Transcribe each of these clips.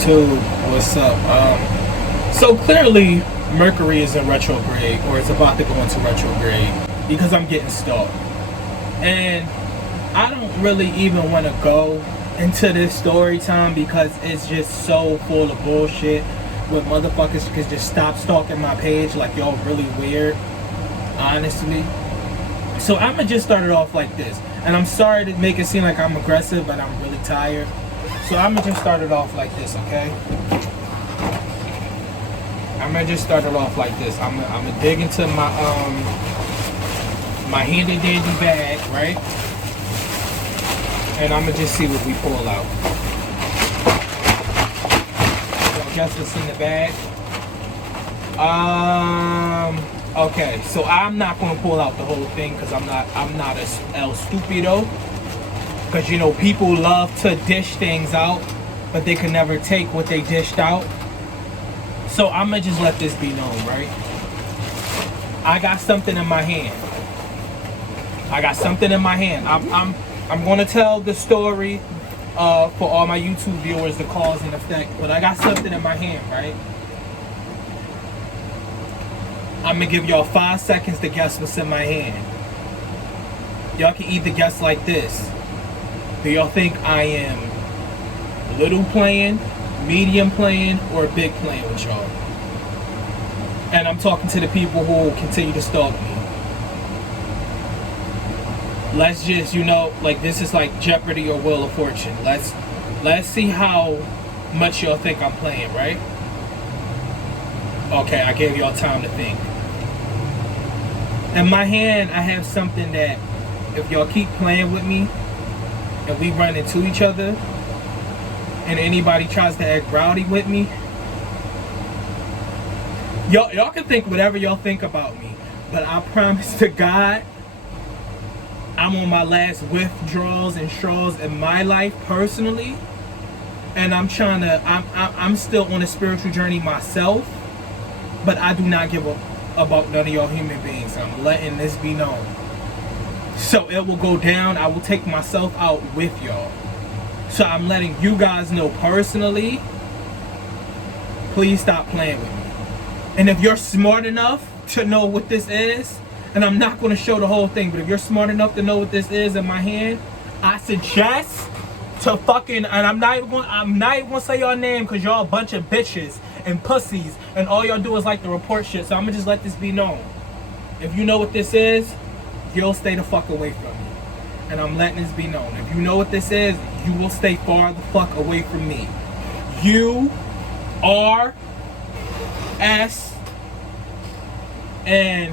YouTube, what's up? So clearly Mercury is in retrograde, or it's about to go into retrograde, because I'm getting stalked. And I don't really even want to go into this story time because it's just so full of bullshit where motherfuckers can just stop stalking my page. Like, y'all really weird, honestly. So I'm gonna just start it off like this. And I'm sorry to make it seem like I'm aggressive, but I'm really tired. So I'm gonna just start it off like this, okay? I'm gonna just start it off like this. I'm gonna dig into my my handy dandy bag, right? And I'm gonna just see what we pull out. So I guess what's in the bag. Okay, so I'm not gonna pull out the whole thing because I'm not el stupido. Because, you know, people love to dish things out, but they can never take what they dished out. So I'm gonna just let this be known, right? I got something in my hand. I'm gonna tell the story for all my YouTube viewers, the cause and effect. But I got something in my hand, right? I'm gonna give y'all 5 seconds to guess what's in my hand. Y'all can either guess like this. Do y'all think I am little playing, medium playing, or big playing with y'all? And I'm talking to the people who continue to stalk me. Let's just, you know, like, this is like Jeopardy or Wheel of Fortune. Let's see how much y'all think I'm playing, right? Okay, I gave y'all time to think. In my hand, I have something that if y'all keep playing with me and we run into each other and anybody tries to act rowdy with me, y'all can think whatever y'all think about me, but I promise to God, I'm on my last withdrawals and straws in my life personally, and I'm still on a spiritual journey myself, but I do not give up about none of y'all human beings. I'm letting this be known. So it will go down. I will take myself out with y'all. So I'm letting you guys know personally, please stop playing with me. And if you're smart enough to know what this is, and I'm not going to show the whole thing, but if you're smart enough to know what this is in my hand, I suggest to fucking, and I'm not even going to say your name because y'all a bunch of bitches and pussies, and all y'all do is like to report shit. So I'm going to just let this be known. If you know what this is, you'll stay the fuck away from me. And I'm letting this be known. If you know what this is, you will stay far the fuck away from me. U-R-S and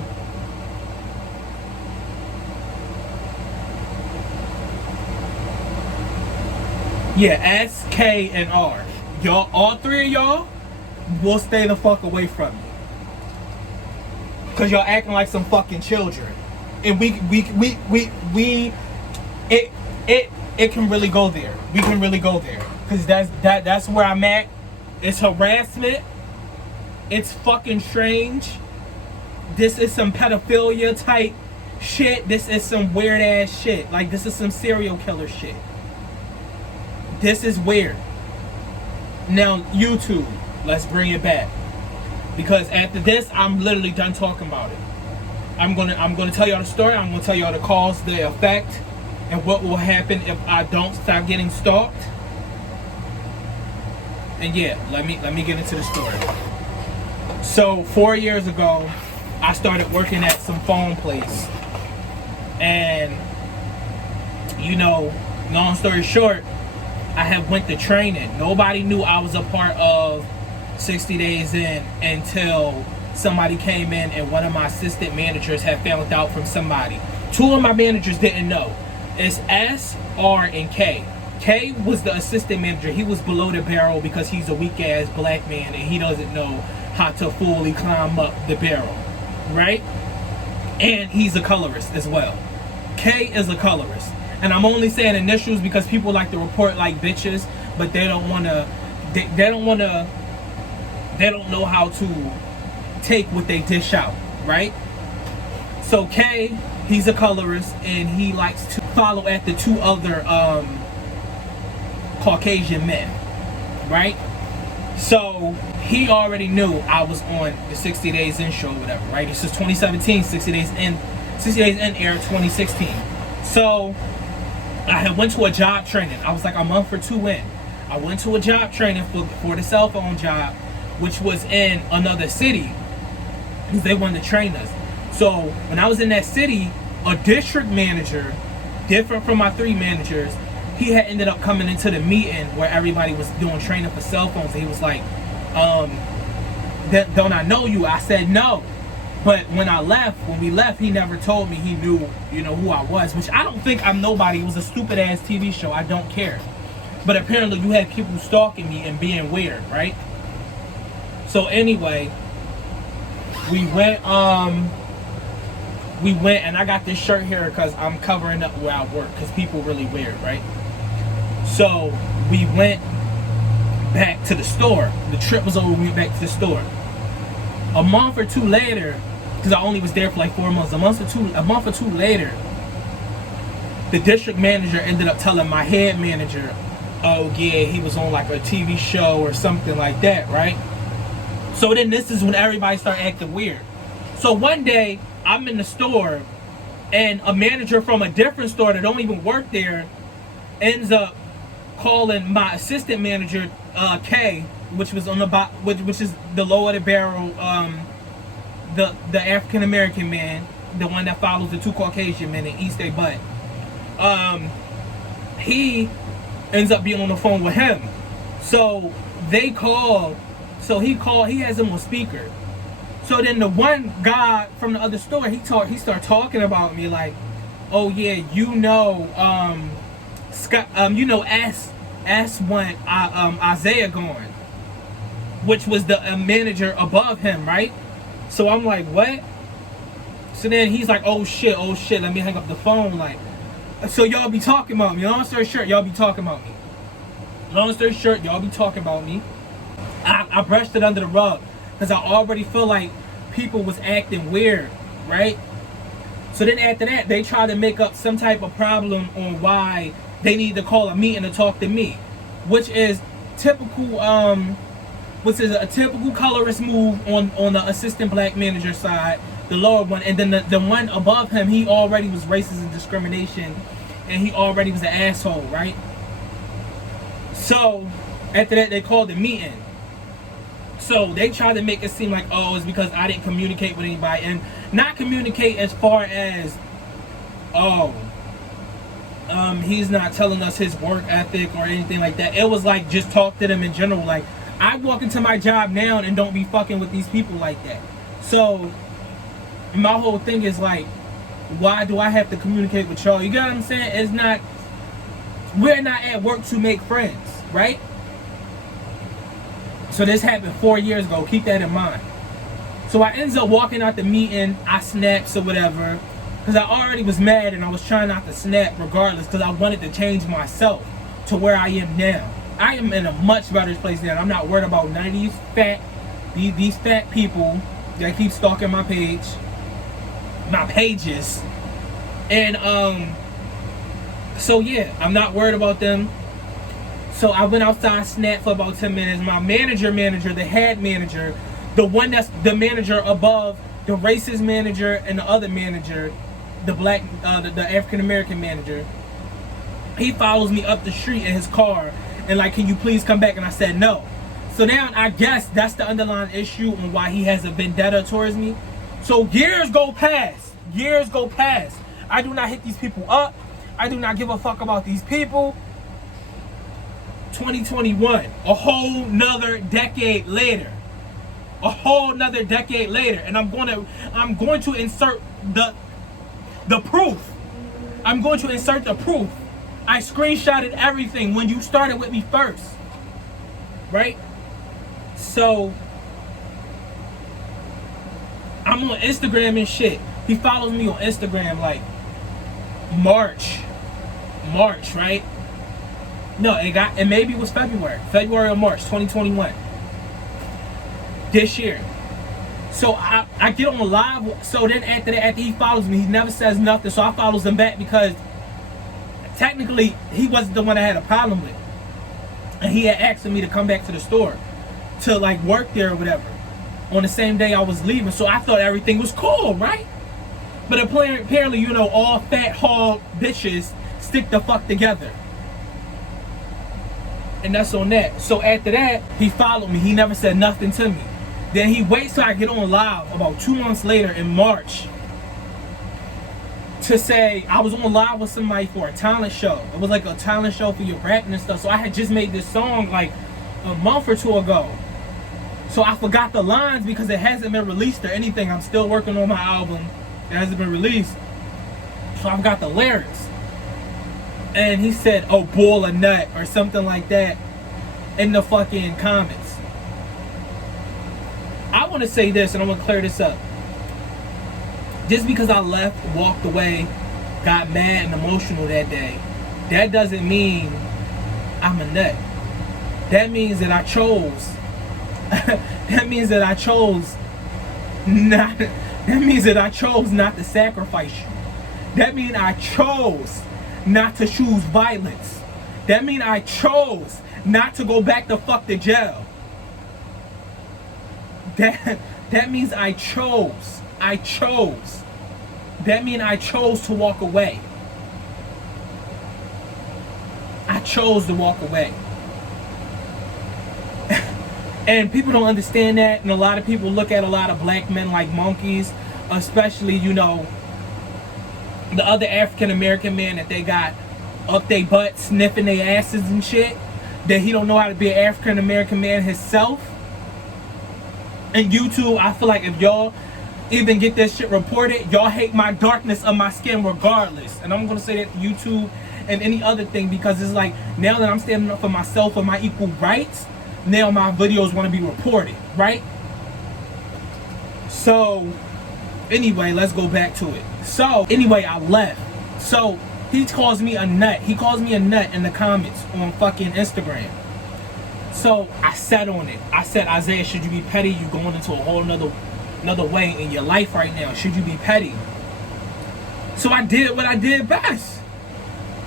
yeah, S, K, and R. Y'all, all three of y'all will stay the fuck away from me. Cause y'all acting like some fucking children. And it can really go there. We can really go there. Cause that's where I'm at. It's harassment. It's fucking strange. This is some pedophilia type shit. This is some weird ass shit. Like, this is some serial killer shit. This is weird. Now, YouTube, let's bring it back. Because after this, I'm literally done talking about it. I'm gonna tell y'all the story. I'm gonna tell y'all the cause, the effect, and what will happen if I don't stop getting stalked. And yeah, let me get into the story. So 4 years ago, I started working at some phone place, and you know, long story short, I had went to training. Nobody knew I was a part of 60 Days In until somebody came in, and one of my assistant managers had found out from somebody. 2 of my managers didn't know. It's S, R, and K. K was the assistant manager. He was below the barrel because he's a weak ass black man and he doesn't know how to fully climb up the barrel, right? And he's a colorist as well. K is a colorist. And I'm only saying initials because people like to report like bitches, but they don't know how to take what they dish out, right? So K, he's a colorist and he likes to follow after 2 other Caucasian men, right? So he already knew I was on the 60 Days In show or whatever, right? This is 2017, 60 Days In aired 2016. So I had went to a job training. I was like a month or two in. I went to a job training for the cell phone job, which was in another city, because they wanted to train us. So when I was in that city, a district manager, different from my 3 managers, he had ended up coming into the meeting where everybody was doing training for cell phones. He was like, don't I know you? I said no. But when we left, he never told me he knew, who I was, which I don't think I'm nobody. It was a stupid ass TV show. I don't care. But apparently you had people stalking me and being weird, right? So anyway, we went and I got this shirt here because I'm covering up where I work because people really weird, right? So we went back to the store. The trip was over, we went back to the store. A month or two later, because I only was there for like 4 months, a month or two later, the district manager ended up telling my head manager, oh yeah, he was on like a TV show or something like that, right? So then this is when everybody started acting weird. So one day, I'm in the store, and a manager from a different store that don't even work there ends up calling my assistant manager, Kay, which was on the which is the lower the barrel, the African American man, the one that follows the 2 Caucasian men and eats their butt. He ends up being on the phone with him. So they called. So he has him on speaker. So then the one guy from the other store, he started talking about me like, oh yeah, Scott, S want Isaiah going, which was the manager above him, right? So I'm like, what? So then he's like, oh shit, let me hang up the phone. Like, so y'all be talking about me. Long story short, y'all be talking about me. I brushed it under the rug because I already feel like people was acting weird, right? So then after that, they tried to make up some type of problem on why they need to call a meeting to talk to me, which is typical, a typical colorist move on the assistant black manager side, the lower one, and then the one above him, he already was racist and discrimination, and he already was an asshole, right? So after that, they called the meeting. So they tried to make it seem like, oh, it's because I didn't communicate with anybody, and not communicate as far as, he's not telling us his work ethic or anything like that. It was like, just talk to them in general. Like, I walk into my job now and don't be fucking with these people like that. So my whole thing is like, why do I have to communicate with y'all? You get what I'm saying? We're not at work to make friends, right? So this happened 4 years ago. Keep that in mind. So I ends up walking out the meeting. I snaps or whatever, because I already was mad and I was trying not to snap regardless, because I wanted to change myself to where I am now. I am in a much better place now. I'm not worried about none of these fat people that keep stalking my pages. And so yeah, I'm not worried about them. So I went outside, snapped for about 10 minutes. My manager, the head manager, the one that's the manager above the racist manager and the other manager, the black, the African American manager, he follows me up the street in his car and like, can you please come back? And I said no. So now I guess that's the underlying issue on why he has a vendetta towards me. So years go past. I do not hit these people up. I do not give a fuck about these people. 2021, a whole nother decade later, and I'm going to insert the proof. I screenshotted everything when you started with me first, right? So I'm on Instagram and shit. He follows me on Instagram like March, right? No, and maybe it was February or March 2021 this year. So I get on live. So then after he follows me, he never says nothing. So I follows him back because technically he wasn't the one I had a problem with, and he had asked me to come back to the store. to like work there or whatever on the same day I was leaving. So I thought everything was cool, right? But apparently, you know, all fat hog bitches stick the fuck together. And that's on that. So after that, he followed me. He never said nothing to me. Then he waits till I get on live about 2 months later in March to say I was on live with somebody for a talent show. It was like a talent show for your rapping and stuff. So I had just made this song like a month or two ago. So I forgot the lines because it hasn't been released or anything. I'm still working on my album. It hasn't been released. So I've got the lyrics. And he said, oh, boil a nut or something like that in the fucking comments. I want to say this, and I'm going to clear this up. Just because I left, walked away, got mad and emotional that day, that doesn't mean I'm a nut. That means that I chose. That means that I chose not. That means that I chose not to sacrifice you. That means I chose not to choose violence. That means I chose not to go back the fuck to jail. That means I chose. I chose. That means I chose to walk away. I chose to walk away. And people don't understand that, and a lot of people look at a lot of black men like monkeys, especially, you know, the other African American men that they got up their butt sniffing their asses and shit, that he don't know how to be an African American man himself. And YouTube, I feel like if y'all even get this shit reported, y'all hate my darkness of my skin regardless. And I'm gonna say that to YouTube and any other thing, because it's like, now that I'm standing up for myself, for my equal rights, now my videos want to be reported, right? So anyway, let's go back to it. So anyway, I left. So he calls me a nut. He calls me a nut in the comments on fucking Instagram. So I sat on it. I said, Isaiah, should you be petty? You're going into a whole another way in your life right now. Should you be petty? So I did what I did best.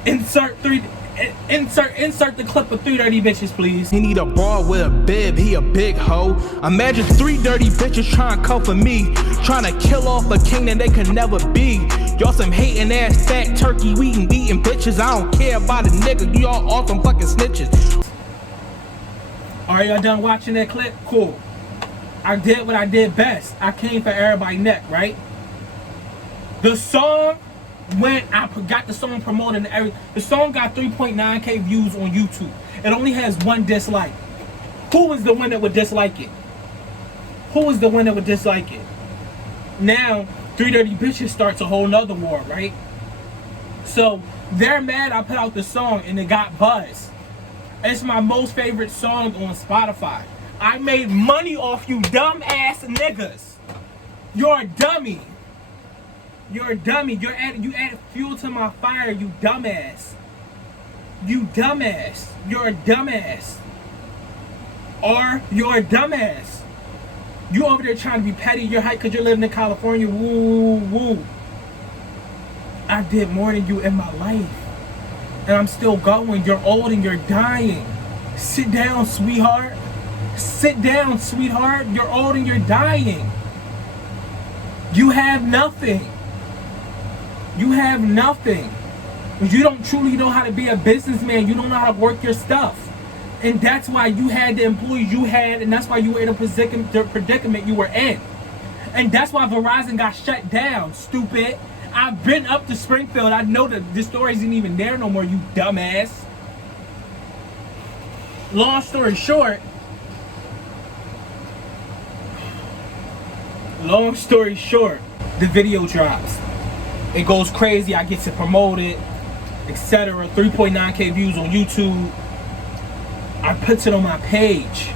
Insert the clip of 3 dirty bitches, please. He need a bra with a bib, he a big hoe. Imagine 3 dirty bitches trying to come for me, trying to kill off a king that they could never be. Y'all some hating ass fat turkey eating bitches. I don't care about a nigga, y'all all some fucking snitches. Are y'all done watching that clip? Cool. I did what I did best. I came for everybody's neck, right? The song, when I got the song promoted and everything, the song got 3.9K views on YouTube. It only has 1 dislike. Who was the one that would dislike it? Who was the one that would dislike it? Now, 3 Dirty Bitches starts a whole nother war, right? So, they're mad I put out the song and it got buzz. It's my most favorite song on Spotify. I made money off you dumb ass niggas. You're a dummy. You're a dummy. You added fuel to my fire, you dumbass. You dumbass. You're a dumbass. Or you're a dumbass. You over there trying to be petty. You're hyped because you're living in California. Woo, woo. I did more than you in my life. And I'm still going. You're old and you're dying. Sit down, sweetheart. Sit down, sweetheart. You're old and you're dying. You have nothing. You have nothing. You don't truly know how to be a businessman. You don't know how to work your stuff. And that's why you had the employees you had, and that's why you were in a predicament you were in. And that's why Verizon got shut down, stupid. I've been up to Springfield. I know that the story isn't even there no more, you dumbass. Long story short, the video drops. It goes crazy. I get to promote it, etc. 3.9K views on YouTube. I put it on my page.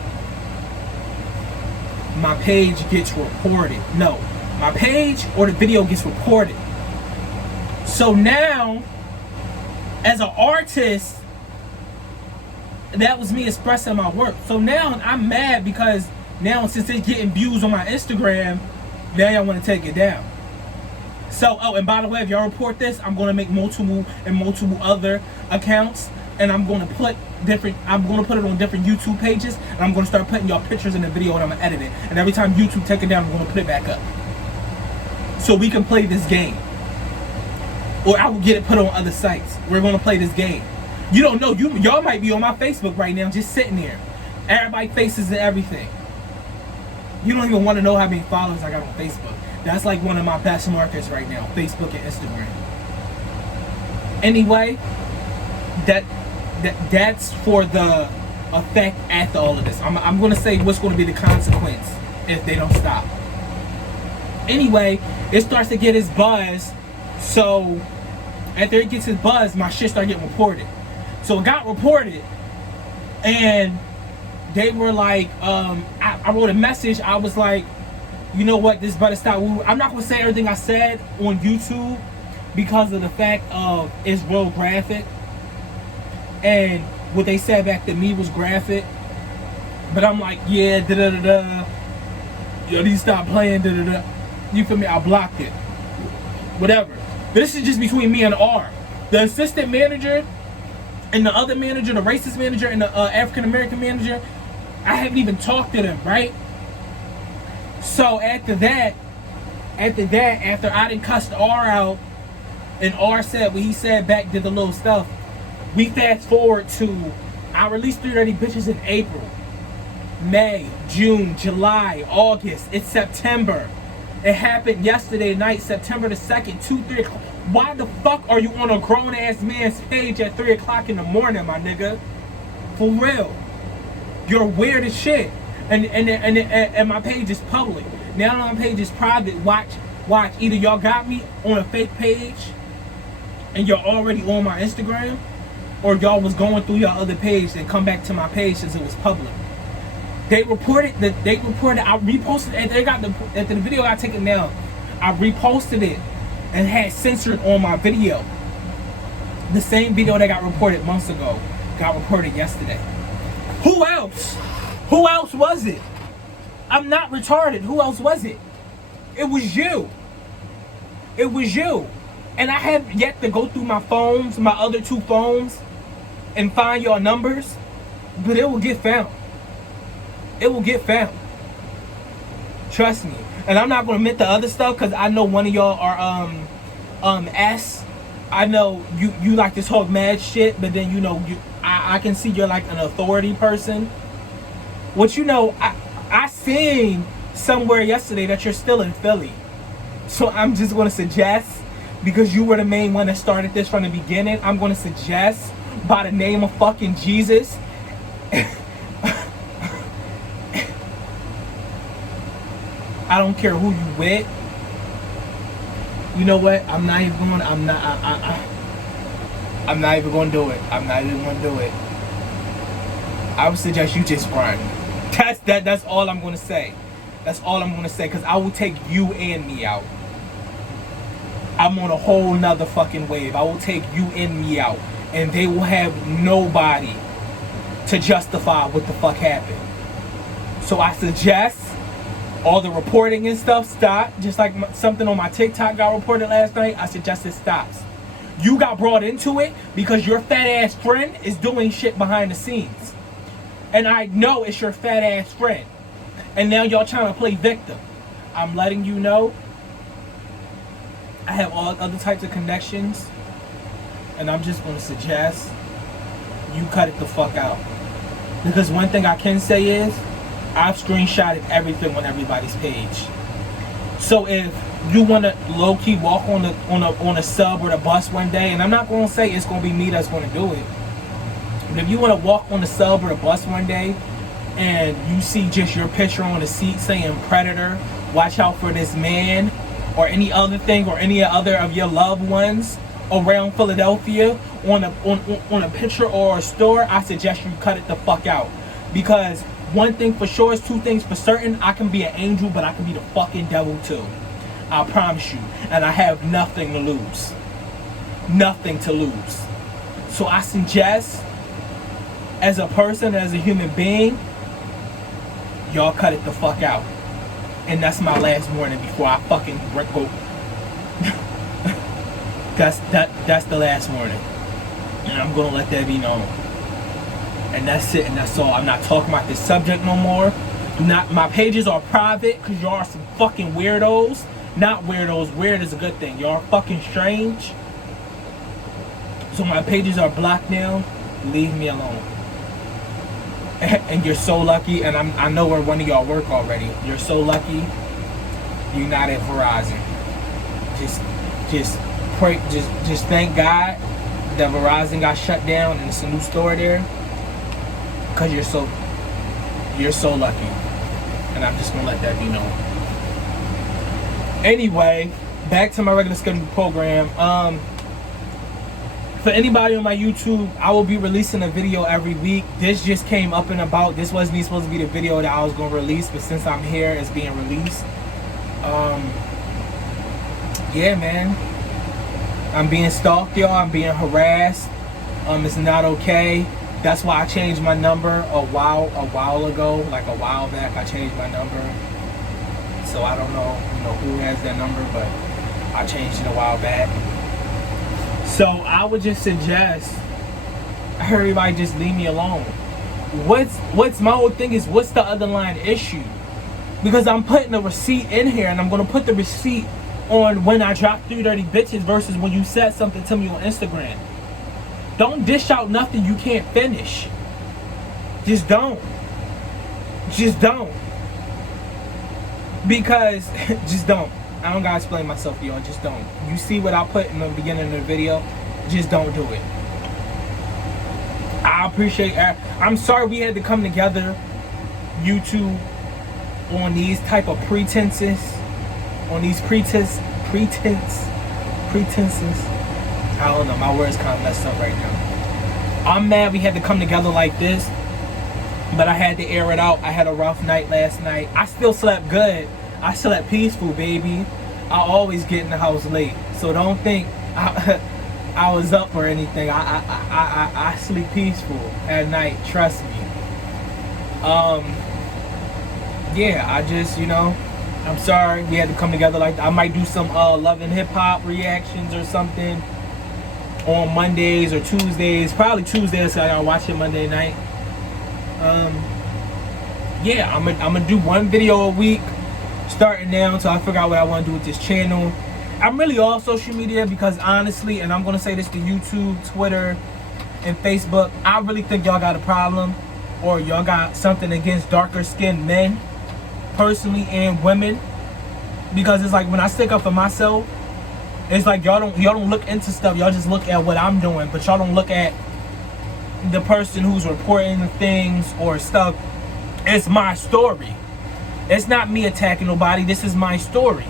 My page gets reported. No, my page or the video gets reported. So now, as an artist, that was me expressing my work. So now I'm mad because now since it's getting views on my Instagram, now y'all want to take it down. So, oh, and by the way, if y'all report this, I'm going to make multiple other accounts and I'm gonna put it on different YouTube pages, and I'm gonna start putting y'all pictures in the video, and I'm gonna edit it. And every time YouTube take it down, I'm gonna put it back up, so we can play this game. Or I will get it put on other sites. We're gonna play this game. You don't know. Y'all might be on my Facebook right now, just sitting there. Everybody faces and everything. You don't even want to know how many followers I got on Facebook. That's like one of my best markets right now, Facebook and Instagram. Anyway, that's for the effect after all of this. I'm gonna say what's gonna be the consequence if they don't stop. Anyway, it starts to get its buzz. So after it gets its buzz, my shit started getting reported. So it got reported, and they were like, I wrote a message. I was like, you know what, this better stop. I'm not gonna say everything I said on YouTube because of the fact of it's real graphic, and what they said back to me was graphic. But I'm like, yeah, da da da da. Yo, these stop playing, da da da. You feel me? I blocked it. Whatever. This is just between me and R. The assistant manager and the other manager, the racist manager and the African American manager, I haven't even talked to them, right? So after I done cussed R out, and R said what he said back, did the little stuff, we fast forward to, I released 330 bitches in April, May, June, July, August, it's September. It happened yesterday night, September the 2nd, 3 o'clock. Why the fuck are you on a grown ass man's page at 3 o'clock in the morning, my nigga? For real. You're weird as shit. And my page is public. Now my page is private. Watch. Either y'all got me on a fake page and you're already on my Instagram, or y'all was going through your other page and come back to my page since it was public. I reposted it, after the video got taken down, I reposted it and had censored on my video. The same video that got reported months ago got reported yesterday. Who else? Who else was it? I'm not retarded. Who else was it? It was you. It was you. And I have yet to go through my phones, my other two phones, and find your numbers, but it will get found. It will get found. Trust me. And I'm not gonna admit the other stuff because I know one of y'all are S. I know you like this whole mad shit, but then I can see you're like an authority person. What I seen somewhere yesterday that you're still in Philly. So I'm just gonna suggest, because you were the main one that started this from the beginning, I'm gonna suggest by the name of fucking Jesus. I don't care who you with. You know what? I'm not even going to do it. I would suggest you just run. That's all I'm going to say. That's all I'm going to say, because I will take you and me out. I'm on a whole nother fucking wave. I will take you and me out, and they will have nobody to justify what the fuck happened. So I suggest all the reporting and stuff stop. Just like something on my TikTok got reported last night, I suggest it stops. You got brought into it because your fat ass friend is doing shit behind the scenes. And I know it's your fat ass friend. And now y'all trying to play victim. I'm letting you know, I have all other types of connections, and I'm just going to suggest you cut it the fuck out. Because one thing I can say is, I've screenshotted everything on everybody's page. So if you want to low-key walk on a sub or the bus one day, and I'm not going to say it's going to be me that's going to do it, but if you want to walk on the sub or the bus one day and you see just your picture on the seat saying Predator, watch out for this man, or any other thing, or any other of your loved ones around Philadelphia on a picture or a store, I suggest you cut it the fuck out. Because one thing for sure is two things for certain: I can be an angel, but I can be the fucking devil too. I promise you. And I have nothing to lose. Nothing to lose. So I suggest, as a person, as a human being, y'all cut it the fuck out. And that's my last warning before I fucking go. That's the last warning. And I'm gonna let that be known. And that's it, and that's all. I'm not talking about this subject no more. My pages are private because y'all are some fucking weirdos. Not weirdos. Weird is a good thing. Y'all are fucking strange. So my pages are blocked now. Leave me alone. And you're so lucky, and I know where one of y'all work already. You're so lucky you're not at Verizon. Just pray, just thank God that Verizon got shut down and it's a new store there. Cause you're so lucky. And I'm just gonna let that be known. Anyway, back to my regular scheduled program. For anybody on my YouTube, I will be releasing a video every week. This just came up and about. This wasn't even supposed to be the video that I was gonna release, but since I'm here, it's being released. Yeah, man. I'm being stalked, y'all. I'm being harassed. It's not okay. That's why I changed my number a while ago, like a while back. I changed my number. So I don't know, who has that number, but I changed it a while back. So I would just suggest everybody just leave me alone. What's my whole thing is, what's the underlying issue? Because I'm putting a receipt in here, and I'm gonna put the receipt on when I dropped 3 Dirty Bitches versus when you said something to me on Instagram. Don't dish out nothing you can't finish. Just don't. Just don't. Because, just don't. I don't gotta explain myself to y'all. Just don't. You see what I put in the beginning of the video? Just don't do it. I appreciate I'm sorry we had to come together, YouTube, on these type of pretenses. On these pretenses. I don't know, my words kind of messed up right now. I'm mad we had to come together like this, but I had to air it out. I had a rough night last night. I still slept good. I slept peaceful, baby. I always get in the house late, so don't think I was up or anything. I sleep peaceful at night, trust me. Yeah, I just, I'm sorry we had to come together like that. I might do some Love and Hip Hop reactions or something on Mondays or Tuesdays. Probably Tuesdays, so I gotta watch it Monday night. Yeah, I'm gonna do one video a week starting now until I figure out what I want to do with this channel. I'm really all social media because honestly, and I'm gonna say this to YouTube, Twitter, and Facebook, I really think y'all got a problem, or y'all got something against darker skinned men, personally, and women. Because it's like when I stick up for myself, it's like y'all don't look into stuff. Y'all just look at what I'm doing, but y'all don't look at the person who's reporting things or stuff. It's my story. It's not me attacking nobody. This is my story.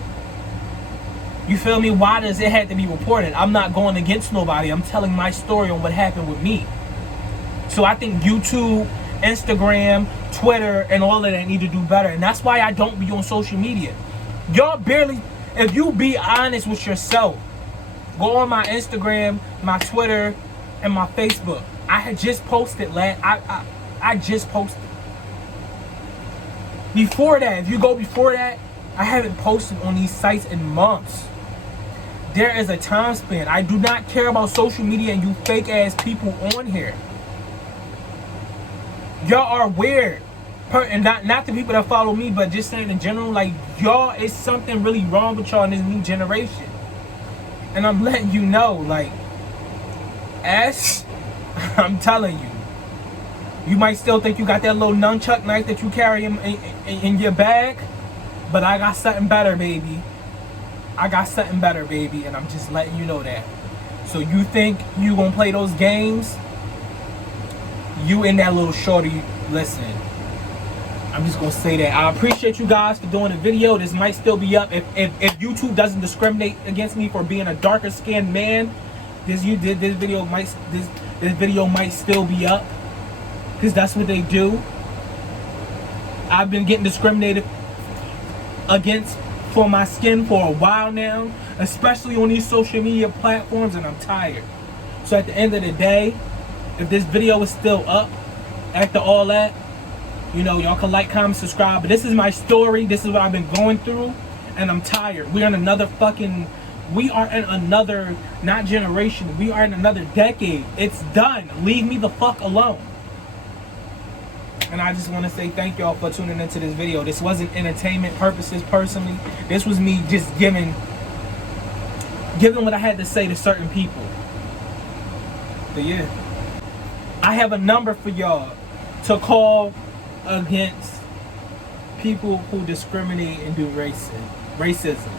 You feel me? Why does it have to be reported? I'm not going against nobody. I'm telling my story on what happened with me. So I think YouTube, Instagram, Twitter, and all of that need to do better. And that's why I don't be on social media. Y'all barely, if you be honest with yourself, go on my Instagram, my Twitter, and my Facebook. I had just posted I just posted. Before that, if you go before that, I haven't posted on these sites in months. There is a time span. I do not care about social media and you fake ass people on here. Y'all are weird. And not the people that follow me, but just saying in general, like, y'all, it's something really wrong with y'all in this new generation. And I'm letting you know, like, I'm telling you. You might still think you got that little nunchuck knife that you carry in your bag, but I got something better, baby. I got something better, baby, and I'm just letting you know that. So you think you gonna play those games? You and that little shorty, listen. I'm just gonna say that. I appreciate you guys for doing the video. This might still be up. If YouTube doesn't discriminate against me for being a darker skinned man, this video might still be up. Because that's what they do. I've been getting discriminated against for my skin for a while now, especially on these social media platforms, and I'm tired. So at the end of the day, if this video is still up after all that, y'all can like, comment, subscribe. But this is my story. This is what I've been going through, and I'm tired. We're in another fucking We are in another, not generation, we are in another decade. It's done. Leave me the fuck alone. And I just want to say thank y'all for tuning into this video. This wasn't entertainment purposes personally. This was me just giving what I had to say to certain people. But yeah, I have a number for y'all to call against people who discriminate and do racism.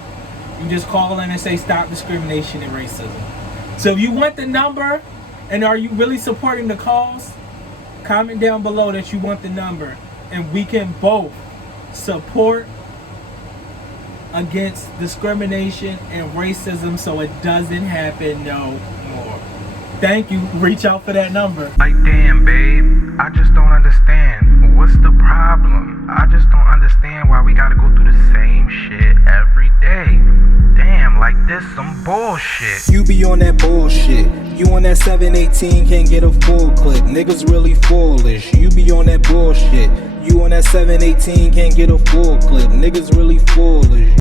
You just call in and say stop discrimination and racism. So if you want the number and are you really supporting the cause, comment down below that you want the number and we can both support against discrimination and racism so it doesn't happen no more. Thank you. Reach out for that number. Like, damn, babe, I just don't understand. What's the problem? I just don't understand why we gotta go through the same shit every day. Damn, like this some bullshit. You be on that bullshit. You on that 718 can't get a full clip. Niggas really foolish. You be on that bullshit. You on that 718 can't get a full clip. Niggas really foolish.